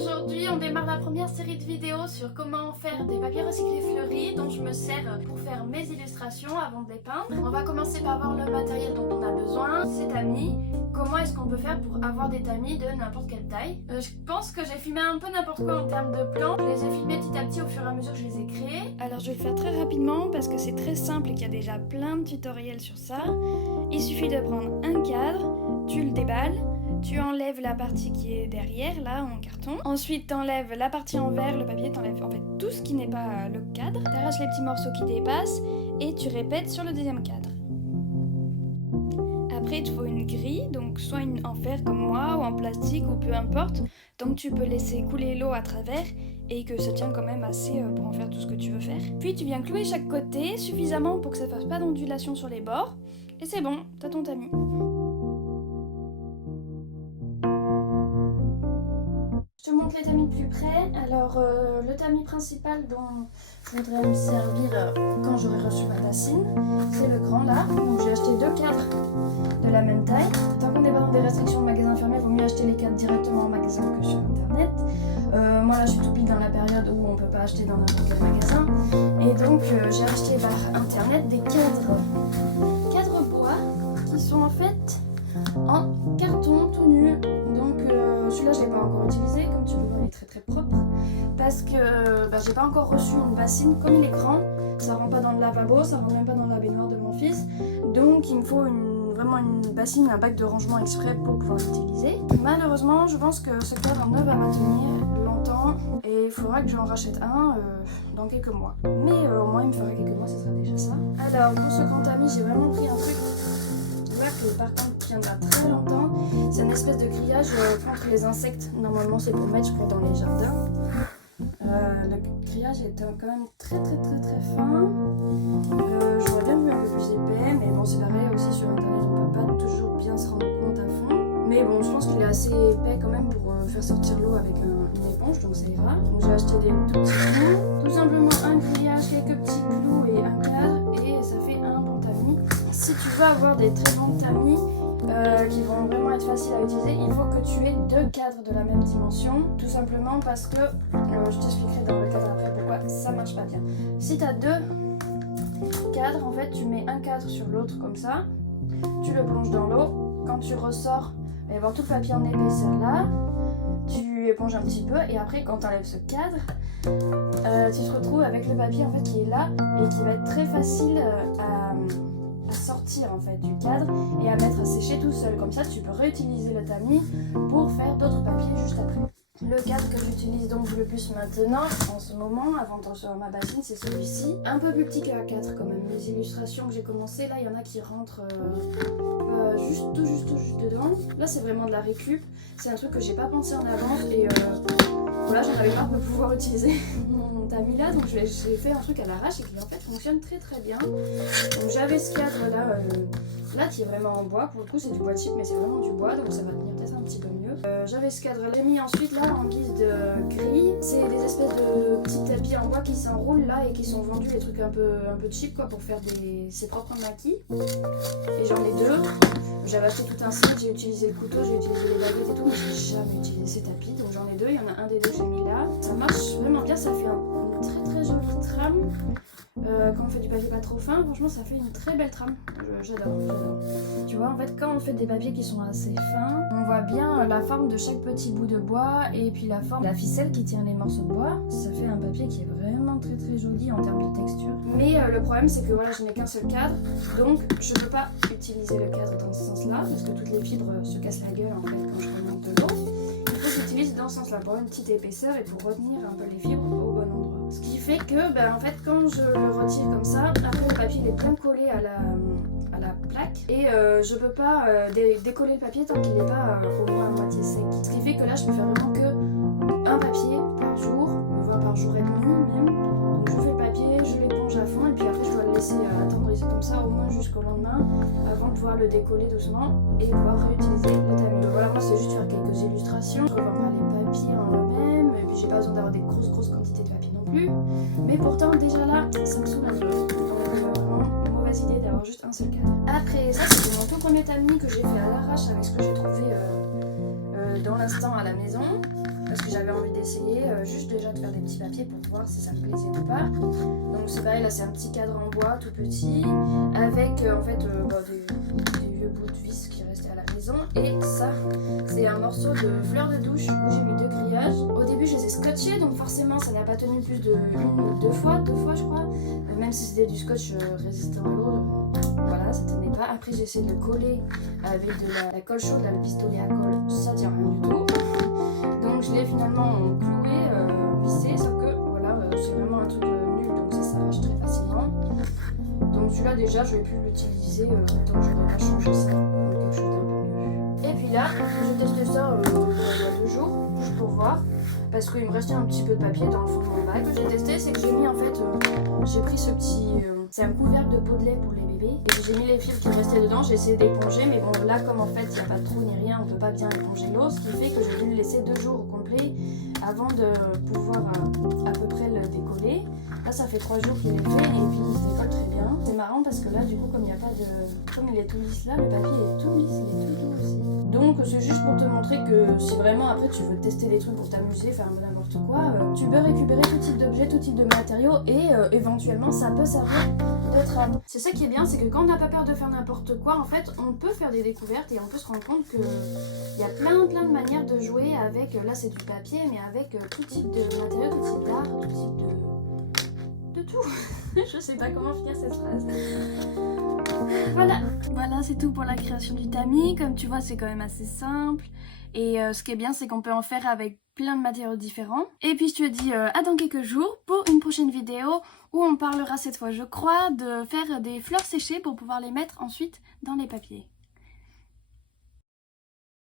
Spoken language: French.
Aujourd'hui, on démarre la première série de vidéos sur comment faire des papiers recyclés fleuris dont je me sers pour faire mes illustrations avant de les peindre. On va commencer par voir le matériel dont on a besoin, ces tamis. Comment est-ce qu'on peut faire pour avoir des tamis de n'importe quelle taille. Je pense que j'ai filmé un peu n'importe quoi en termes de plans. Je les ai filmés petit à petit au fur et à mesure que je les ai créés. Alors je vais le faire très rapidement parce que c'est très simple et qu'il y a déjà plein de tutoriels sur ça. Il suffit de prendre un cadre, tu le déballes. Tu enlèves la partie qui est derrière, là, en carton. Ensuite, t'enlèves la partie en verre, le papier, t'enlèves en fait tout ce qui n'est pas le cadre. T'arraches les petits morceaux qui dépassent et tu répètes sur le deuxième cadre. Après, il te faut une grille, donc soit en fer comme moi, ou en plastique, ou peu importe. Donc tu peux laisser couler l'eau à travers et que ça tient quand même assez pour en faire tout ce que tu veux faire. Puis tu viens clouer chaque côté suffisamment pour que ça ne fasse pas d'ondulation sur les bords. Et c'est bon, t'as ton tamis. Je te montre les tamis de plus près. Alors le tamis principal dont je voudrais me servir quand j'aurai reçu ma bassine, c'est le grand là. Donc j'ai acheté 2 cadres de la même taille. Tant qu'on n'est pas dans des restrictions de magasins fermés, il vaut mieux acheter les cadres directement en magasin que sur internet. Moi là je suis tout pile dans la période où on ne peut pas acheter dans n'importe quel magasin. Et donc j'ai acheté par internet des cadres bois qui sont en fait en carton tout nu. Donc celui-là je ne l'ai pas encore utilisé, comme tu peux voir il est très très propre parce que j'ai pas encore reçu une bassine. Comme il est grand, ça rentre pas dans le lavabo, ça rentre même pas dans la baignoire de mon fils, donc il me faut vraiment une bassine, un bac de rangement exprès pour pouvoir l'utiliser. Malheureusement je pense que ce cadre ne va pas tenir longtemps et il faudra que j'en rachète un dans quelques mois, mais au moins il me fera quelques mois, ce sera déjà ça. Alors pour ce grand tamis j'ai vraiment pris un truc que par contre tiendra très longtemps. C'est une espèce de grillage contre les insectes. Normalement c'est pour mettre je crois dans les jardins. Le grillage est quand même très fin. J'aurais bien vu un peu plus épais, mais bon c'est pareil aussi sur internet on peut pas toujours bien se rendre compte à fond. Mais bon je pense qu'il est assez épais quand même pour faire sortir l'eau avec une éponge, donc ça ira. Donc j'ai acheté des tout petits clous, tout simplement un grillage, quelques petits clous et un cadre et ça fait un bon tamis. Si tu veux avoir des très bons tamis qui vont vraiment être faciles à utiliser, il faut que tu aies 2 cadres de la même dimension, tout simplement parce que, je t'expliquerai dans le cadre après pourquoi ça marche pas bien. Si tu as 2 cadres, en fait tu mets un cadre sur l'autre comme ça, tu le plonges dans l'eau, quand tu ressors, il va y avoir tout le papier en épaisseur là, tu éponges un petit peu et après quand tu enlèves ce cadre, tu te retrouves avec le papier en fait qui est là et qui va être très facile à sortir en fait du cadre et à mettre à sécher tout seul. Comme ça tu peux réutiliser le tamis pour faire d'autres papiers juste après. Le cadre que j'utilise donc le plus maintenant, en ce moment, avant de recevoir ma bassine, c'est celui-ci. Un peu plus petit que A4 quand même. Les illustrations que j'ai commencé, là il y en a qui rentrent tout juste dedans. Là c'est vraiment de la récup. C'est un truc que j'ai pas pensé en avance et voilà, j'en avais marre de pouvoir utiliser mon tamis là, donc j'ai fait un truc à l'arrache et qui en fait fonctionne très bien. Donc j'avais ce cadre là qui est vraiment en bois, pour le coup c'est du bois cheap mais c'est vraiment du bois donc ça va tenir peut-être un petit peu mieux. J'avais ce cadre là, j'ai mis ensuite là en guise de grille, c'est des espèces de petits tapis en bois qui s'enroulent là et qui sont vendus, les trucs un peu cheap quoi, pour faire ses propres maquis. Et j'en ai 2, j'avais acheté tout un set, j'ai utilisé le couteau, j'ai utilisé les baguettes et tout, mais j'ai jamais utilisé ces tapis, donc j'en ai 2, il y en a un des 2 que j'ai mis là. Ça marche vraiment bien, ça fait une très jolie trame. Quand on fait du papier pas trop fin, franchement ça fait une très belle trame, j'adore. Tu vois en fait quand on fait des papiers qui sont assez fins, on voit bien la forme de chaque petit bout de bois et puis la forme de la ficelle qui tient les morceaux de bois. Ça fait un papier qui est vraiment très joli en termes de texture. Mais le problème c'est que voilà, je n'ai qu'un seul cadre, donc je ne peux pas utiliser le cadre dans ce sens là parce que toutes les fibres se cassent la gueule en fait quand je remonte de l'eau. Il faut que j'utilise dans ce sens là pour une petite épaisseur et pour retenir un peu les fibres au bon endroit. Ce qui fait que en fait quand je le retire comme ça, après le papier il est bien collé à la plaque et je peux pas décoller le papier tant qu'il n'est pas au moins à moitié sec. Ce qui fait que là je peux faire vraiment que un papier par jour, voire par jour et demi même. Donc je fais le papier, je l'éponge à fond et puis après je dois le laisser attendrir comme ça au moins jusqu'au lendemain avant de pouvoir le décoller doucement et pouvoir réutiliser le tamis. Donc voilà, moi c'est juste faire quelques illustrations, je revends pas les papiers en eux-mêmes et puis j'ai pas besoin d'avoir des grosses quantités de papier non plus. Mais pourtant déjà là ça me saoule un peu. Vraiment mauvaise idée d'avoir juste un seul cadre. Après ça c'était mon tout premier tamis que j'ai fait à l'arrache avec ce que j'ai trouvé dans l'instant à la maison. parce que j'avais envie d'essayer juste déjà de faire des petits papiers pour voir si ça me plaisait ou pas. Donc c'est pareil, là c'est un petit cadre en bois tout petit avec en fait des vieux bouts de vis qui restaient à la maison, et ça c'est un morceau de fleurs de douche où j'ai mis 2 grillages. Au début je les ai scotchés, donc forcément ça n'a pas tenu plus de 1 ou 2 fois je crois, même si c'était du scotch résistant à l'eau, voilà, ça tenait pas. Après j'ai essayé de le coller avec de la colle chaude, là, le pistolet à colle, ça tient rien du tout. Donc je l'ai finalement cloué, vissé, sauf que voilà, c'est vraiment un truc nul, donc ça s'arrache très facilement. Donc celui-là déjà je vais plus l'utiliser tant que je n'aurai pas changé ça, donc quelque chose d'un peu mieux. Et puis là, j'ai testé ça il y a 2 jours, juste pour voir, parce qu'il me restait un petit peu de papier dans le fond de mon bac. Ce que j'ai testé, c'est que j'ai mis en fait, j'ai pris ce petit, c'est un couvercle de pot de lait pour les bébés, et j'ai mis les fils qui me restaient dedans, j'ai essayé d'éponger, mais bon là comme en fait il n'y a pas de trou ni rien, on peut pas bien éponger l'eau, ce qui fait que j'ai dû le laisser 2 jours au complet avant de pouvoir à peu près le décoller. Là ça fait 3 jours qu'il est fait et puis il se décolle très bien. C'est marrant parce que là du coup comme il n'y a pas de... Comme il est tout lisse là, le papier est tout lisse, il est tout doux aussi. Donc c'est juste pour te montrer que si vraiment après tu veux tester des trucs pour t'amuser, faire n'importe quoi, tu peux récupérer tout type d'objets, tout type de matériaux et éventuellement ça peut servir de trame. C'est ça qui est bien, c'est que quand on n'a pas peur de faire n'importe quoi, en fait on peut faire des découvertes et on peut se rendre compte qu'il y a plein de manières de jouer avec, là c'est du papier, mais avec tout type de matériaux, tout type d'art, tout type de tout. Je sais pas comment finir cette phrase. Voilà, c'est tout pour la création du tamis. Comme tu vois, c'est quand même assez simple. Et ce qui est bien, c'est qu'on peut en faire avec plein de matériaux différents. Et puis je te dis à dans quelques jours pour une prochaine vidéo où on parlera cette fois, je crois, de faire des fleurs séchées pour pouvoir les mettre ensuite dans les papiers.